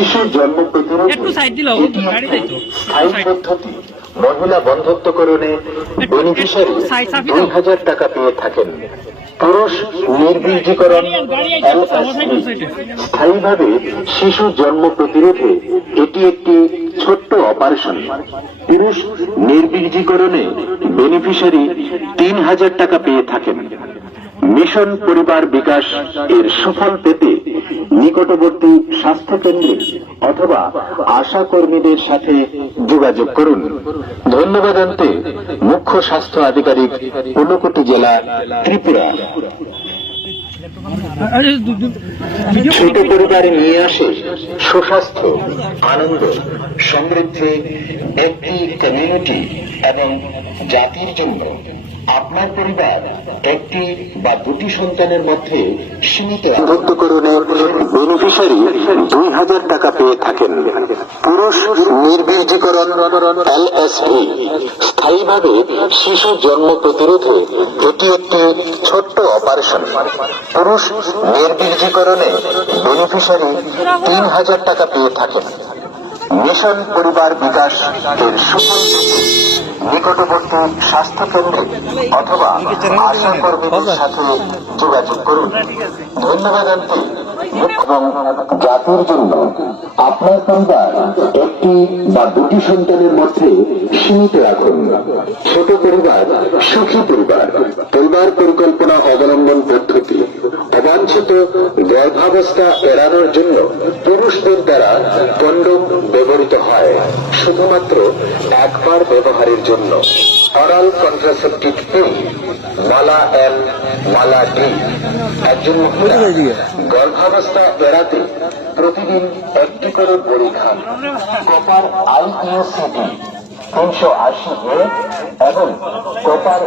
শিশুর জন্ম প্রতিরোধে স্থায়ী পদ্ধতি মহিলা বন্ধত্বকরণে বেনিফিশিয়ারি দুই হাজার টাকা পেয়ে থাকেন। পুরুষ সাইডে। স্থায়ীভাবে শিশু জন্ম প্রতিরোধে এটি একটি ছোট্ট অপারেশন পুরুষ নির্বীর্যীকরণে বেনিফিশিয়ারি তিন হাজার টাকা পেয়ে থাকেন। মিশন পরিবার বিকাশ এর সুফল পেতে নিকটবর্তী স্বাস্থ্য কেন্দ্রে অথবা আশা কর্মীদের সাথে যোগাযোগ করুন। ধন্যবাদ আনতে মুখ্য স্বাস্থ্য আধিকারিক ঊনকোটি জেলা ত্রিপুরা। ছোট পরিবারে নিয়ে আসে সুস্বাস্থ্য আনন্দ সমৃদ্ধি একটি কমিউনিটি এবং জাতির জন্য আপনার পরিবার একটি বা দুটি সন্তানের মধ্যে সীমিত বন্ধুত্বকরণে বেনিফিশিয়ারি দুই হাজার টাকা পেয়ে থাকেন। পুরুষ নির্বীর্যীকরণ এলএসভি স্থায়ীভাবে শিশু জন্ম প্রতিরোধে এটি একটি ছোট্ট অপারেশন পুরুষ নির্বীর্যীকরণে বেনিফিশিয়ারি তিন হাজার টাকা পেয়ে থাকেন। মিশন পরিবার বিকাশ এর সুফল নিকটবর্তী স্বাস্থ্য কেন্দ্রে অথবা আশা কর্মীদের সাথে যোগাযোগ করুন। ধন্যবাদ এবং জাতির জন্য আপনার পরিবার একটি বা দুটি সন্তানের মধ্যে সীমিত রাখুন। ছোট পরিবার, সুখী পরিবার পরিবার পরিকল্পনা অবলম্বন পদ্ধতি, অবাঞ্ছিত গর্ভাবস্থা এড়ানোর জন্য পুরুষদের দ্বারা কন্ডোম ব্যবহৃত হয়, শুধুমাত্র একবার ব্যবহারের জন্য। Oral contraceptive pill Mala L Mala D. একজন মহিলা গর্ভাবস্থা এড়াতে প্রতিদিন একটি করে বড়ি খান। কপার আইপিএসিটি তিনশো আশি এবং কপার